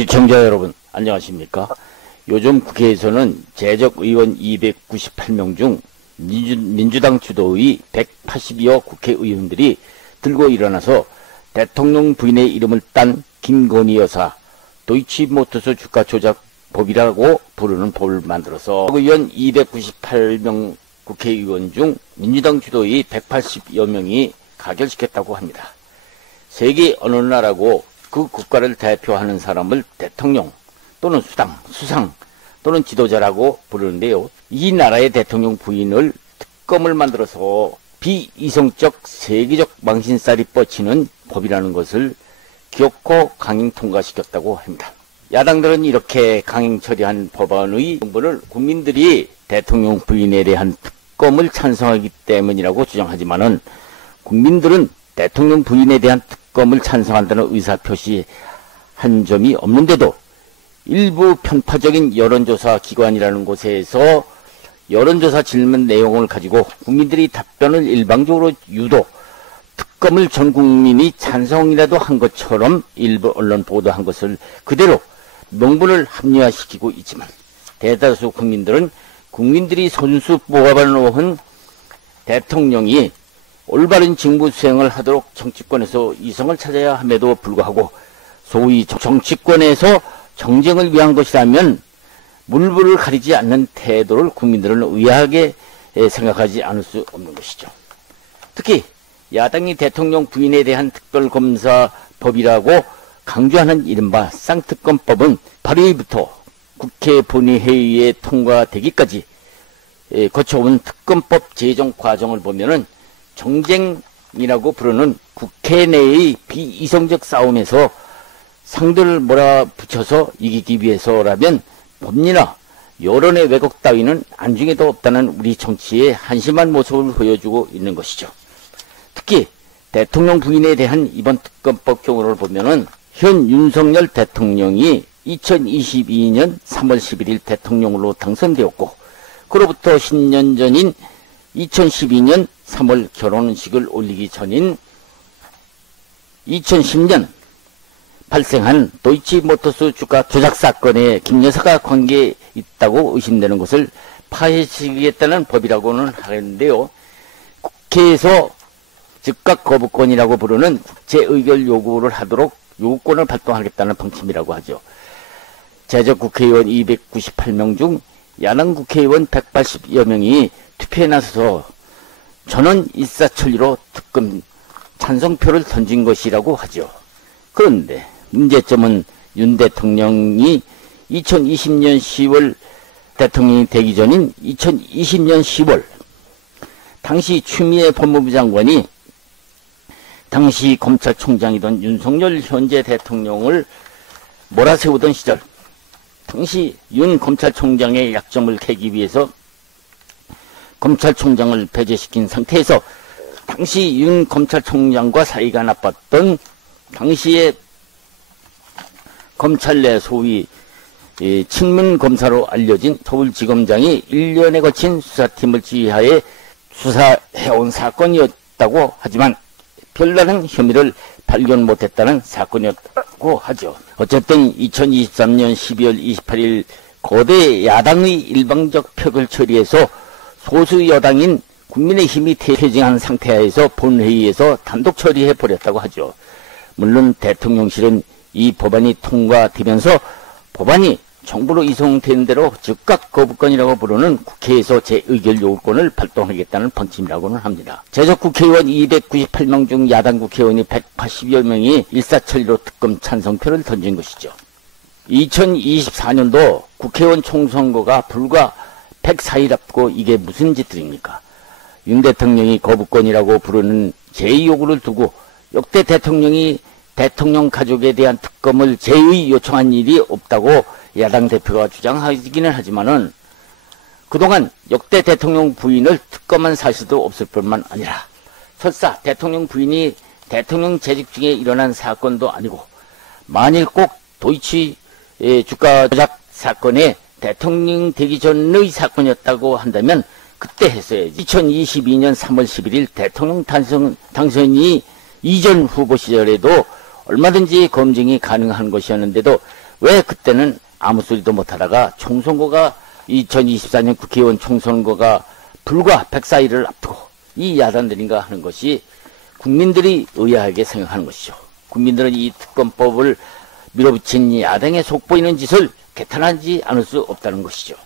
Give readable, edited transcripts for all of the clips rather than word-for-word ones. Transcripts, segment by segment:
시청자 여러분 안녕하십니까? 요즘 국회에서는 재적 의원 298명 중 민주당 주도의 180여 국회의원들이 들고 일어나서 대통령 부인의 이름을 딴 김건희 여사 도이치모터스 주가 조작 법이라고 부르는 법을 만들어서 의원 298명 국회의원 중 민주당 주도의 180여 명이 가결시켰다고 합니다. 세계 어느 나라고 그 국가를 대표하는 사람을 대통령 또는 수상 또는 지도자라고 부르는데요. 이 나라의 대통령 부인을 특검을 만들어서 비이성적 세계적 망신살이 뻗치는 법이라는 것을 기어코 강행 통과시켰다고 합니다. 야당들은 이렇게 강행 처리한 법안의 근본을 국민들이 대통령 부인에 대한 특검을 찬성하기 때문이라고 주장하지만은 국민들은 대통령 부인에 대한 특검을 찬성한다는 의사표시 한 점이 없는데도 일부 편파적인 여론조사 기관이라는 곳에서 여론조사 질문 내용을 가지고 국민들이 답변을 일방적으로 유도, 특검을 전 국민이 찬성이라도 한 것처럼 일부 언론 보도한 것을 그대로 명분을 합리화시키고 있지만 대다수 국민들은 국민들이 손수 뽑아놓은 대통령이 올바른 직무 수행을 하도록 정치권에서 이성을 찾아야 함에도 불구하고 소위 정치권에서 정쟁을 위한 것이라면 물불을 가리지 않는 태도를 국민들은 의아하게 생각하지 않을 수 없는 것이죠. 특히 야당이 대통령 부인에 대한 특별검사법이라고 강조하는 이른바 쌍특검법은 발의부터 국회 본회의에 통과되기까지 거쳐온 특검법 제정 과정을 보면은 정쟁이라고 부르는 국회 내의 비이성적 싸움에서 상대를 몰아붙여서 이기기 위해서라면 법리나 여론의 왜곡 따위는 안중에도 없다는 우리 정치의 한심한 모습을 보여주고 있는 것이죠. 특히 대통령 부인에 대한 이번 특검법 경우를 보면은 현 윤석열 대통령이 2022년 3월 11일 대통령으로 당선되었고 그로부터 10년 전인 2012년 3월 결혼식을 올리기 전인 2010년 발생한 도이치모터스 주가 조작 사건에 김 여사가 관계 있다고 의심되는 것을 파헤치겠다는 법이라고는 하는데요. 국회에서 즉각 거부권이라고 부르는 국제의결 요구를 하도록 요구권을 발동하겠다는 방침이라고 하죠. 재적 국회의원 298명 중 야당 국회의원 180여 명이 투표에 나서서 전원 일사천리로 특검 찬성표를 던진 것이라고 하죠. 그런데 문제점은 윤 대통령이 2020년 10월 대통령이 되기 전인 2020년 10월 당시 추미애 법무부 장관이 당시 검찰총장이던 윤석열 현재 대통령을 몰아세우던 시절 당시 윤 검찰총장의 약점을 캐기 위해서 검찰총장을 배제시킨 상태에서 당시 윤 검찰총장과 사이가 나빴던 당시에 검찰 내 소위 친문검사로 알려진 서울지검장이 1년에 거친 수사팀을 지휘하에 수사해온 사건이었다고 하지만 별다른 혐의를 발견 못했다는 사건이었다고 하죠. 어쨌든 2023년 12월 28일 거대 야당의 일방적 표결 처리에서 소수 여당인 국민의힘이 퇴진한 상태에서 본회의에서 단독 처리해버렸다고 하죠. 물론 대통령실은 이 법안이 통과되면서 법안이 정부로 이송된 대로 즉각 거부권이라고 부르는 국회에서 재의결 요구권을 발동하겠다는 방침이라고는 합니다. 재적 국회의원 298명 중 야당 국회의원이 180여 명이 일사천리로 특검 찬성표를 던진 것이죠. 2024년도 국회의원 총선거가 불과 104일 앞두고 이게 무슨 짓들입니까? 윤 대통령이 거부권이라고 부르는 제2요구를 두고 역대 대통령이 대통령 가족에 대한 특검을 제의 요청한 일이 없다고 야당 대표가 주장하기는 하지만은 그동안 역대 대통령 부인을 특검한 사실도 없을 뿐만 아니라 설사 대통령 부인이 대통령 재직 중에 일어난 사건도 아니고 만일 꼭 도이치 주가 조작 사건에 대통령 되기 전의 사건이었다고 한다면 그때 했어야지. 2022년 3월 11일 대통령 당선이 이전 후보 시절에도 얼마든지 검증이 가능한 것이었는데도 왜 그때는 아무 소리도 못하다가 총선거가 2024년 국회의원 총선거가 불과 104일을 앞두고 이 야단들인가 하는 것이 국민들이 의아하게 생각하는 것이죠. 국민들은 이 특검법을 밀어붙인 야당의 속보이는 짓을 개탄하지 않을 수 없다는 것이죠.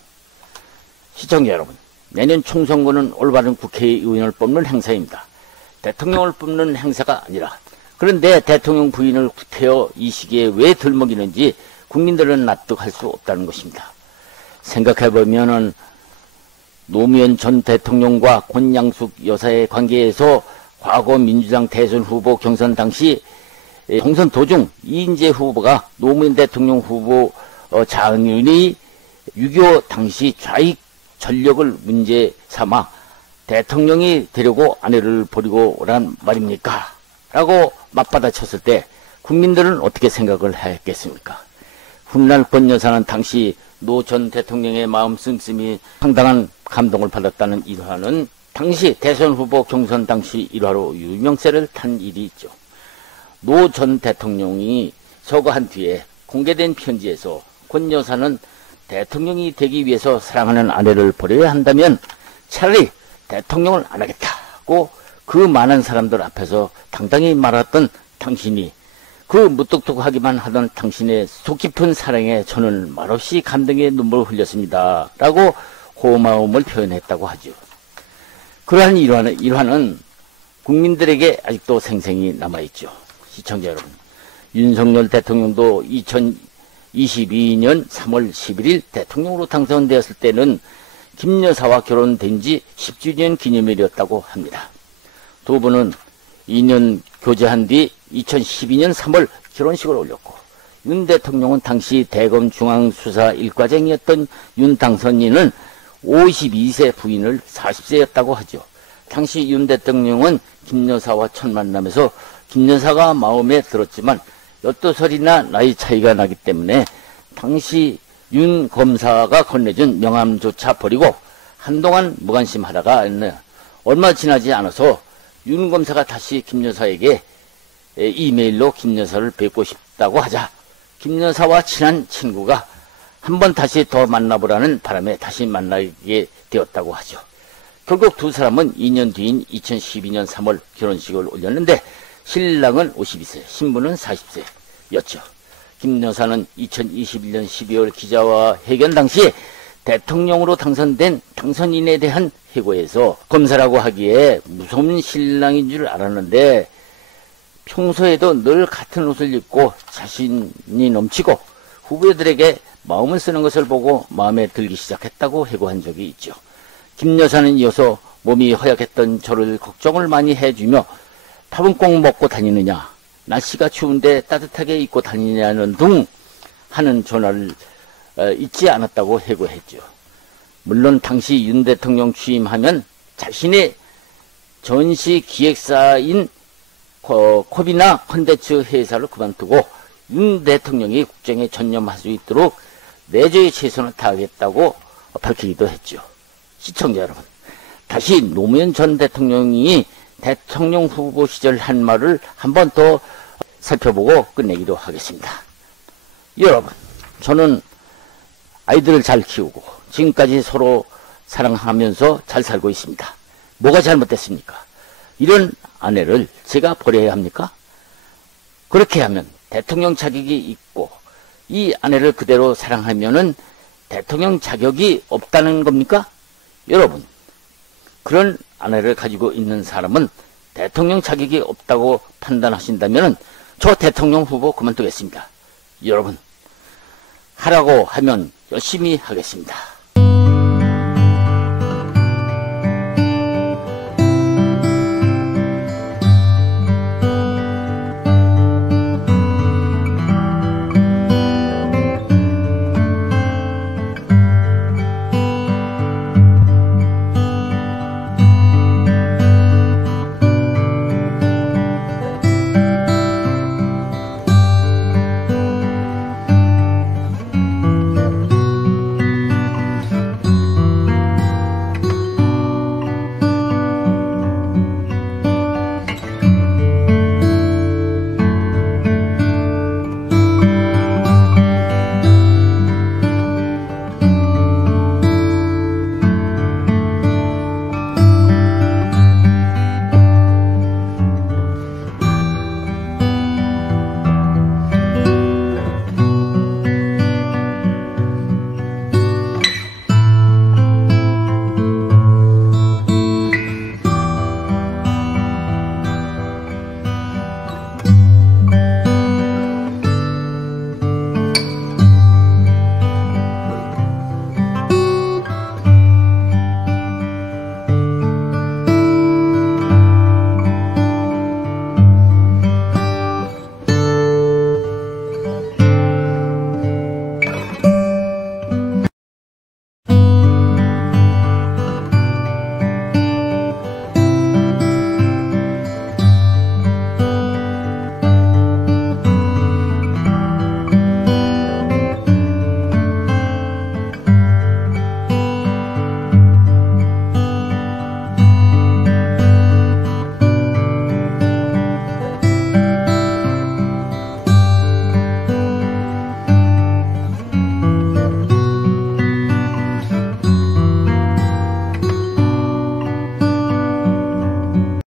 시청자 여러분, 내년 총선거는 올바른 국회의원을 뽑는 행사입니다. 대통령을 뽑는 행사가 아니라, 그런데 대통령 부인을 구태여 이 시기에 왜 들먹이는지 국민들은 납득할 수 없다는 것입니다. 생각해보면은 노무현 전 대통령과 권양숙 여사의 관계에서 과거 민주당 대선 후보 경선 당시 경선 도중 이인재 후보가 노무현 대통령 후보 장윤이 6.25 당시 좌익 전력을 문제 삼아 대통령이 되려고 아내를 버리고 오란 말입니까? 라고 맞받아쳤을 때 국민들은 어떻게 생각을 했겠습니까? 훗날 권 여사는 당시 노 전 대통령의 마음 씀씀이 상당한 감동을 받았다는 일화는 당시 대선 후보 경선 당시 일화로 유명세를 탄 일이 있죠. 노 전 대통령이 서거한 뒤에 공개된 편지에서 권 여사는 대통령이 되기 위해서 사랑하는 아내를 버려야 한다면 차라리 대통령을 안 하겠다고 그 많은 사람들 앞에서 당당히 말했던 당신이, 그 무뚝뚝하기만 하던 당신의 속 깊은 사랑에 저는 말없이 감동의 눈물을 흘렸습니다 라고 고마움을 표현했다고 하죠. 그러한 일화는 국민들에게 아직도 생생히 남아있죠. 시청자 여러분, 윤석열 대통령도 2022년 3월 11일 대통령으로 당선되었을 때는 김 여사와 결혼된 지 10주년 기념일이었다고 합니다. 두 분은 2년 교제한 뒤 2012년 3월 결혼식을 올렸고, 윤 대통령은 당시 대검 중앙수사 1과장이었던 윤 당선인은 52세 부인을 40세였다고 하죠. 당시 윤 대통령은 김 여사와 첫 만남에서 김 여사가 마음에 들었지만 옅도설이나 나이 차이가 나기 때문에 당시 윤 검사가 건네준 명함조차 버리고 한동안 무관심하다가 얼마 지나지 않아서 윤 검사가 다시 김 여사에게 이메일로 김 여사를 뵙고 싶다고 하자 김 여사와 친한 친구가 한번 다시 더 만나보라는 바람에 다시 만나게 되었다고 하죠. 결국 두 사람은 2년 뒤인 2012년 3월 결혼식을 올렸는데 신랑은 52세, 신부는 40세였죠. 김 여사는 2021년 12월 기자와 회견 당시 대통령으로 당선된 당선인에 대한 회고에서 검사라고 하기에 무서운 신랑인 줄 알았는데 평소에도 늘 같은 옷을 입고 자신이 넘치고 후배들에게 마음을 쓰는 것을 보고 마음에 들기 시작했다고 회고한 적이 있죠. 김 여사는 이어서 몸이 허약했던 저를 걱정을 많이 해주며 밥은 꼭 먹고 다니느냐, 날씨가 추운데 따뜻하게 입고 다니냐는 등 하는 전화를 잊지 않았다고 회고했죠. 물론 당시 윤 대통령 취임하면 자신의 전시 기획사인 코비나 콘텐츠 회사를 그만두고 윤 대통령이 국정에 전념할 수 있도록 내조의 최선을 다하겠다고 밝히기도 했죠. 시청자 여러분, 다시 노무현 전 대통령이 대통령 후보 시절 한 말을 한 번 더 살펴보고 끝내기로 하겠습니다. 여러분, 저는 아이들을 잘 키우고 지금까지 서로 사랑하면서 잘 살고 있습니다. 뭐가 잘못됐습니까? 이런 아내를 제가 버려야 합니까? 그렇게 하면 대통령 자격이 있고 이 아내를 그대로 사랑하면은 대통령 자격이 없다는 겁니까? 여러분, 그런 아내를 가지고 있는 사람은 대통령 자격이 없다고 판단하신다면 저 대통령 후보 그만두겠습니다. 여러분, 하라고 하면 열심히 하겠습니다.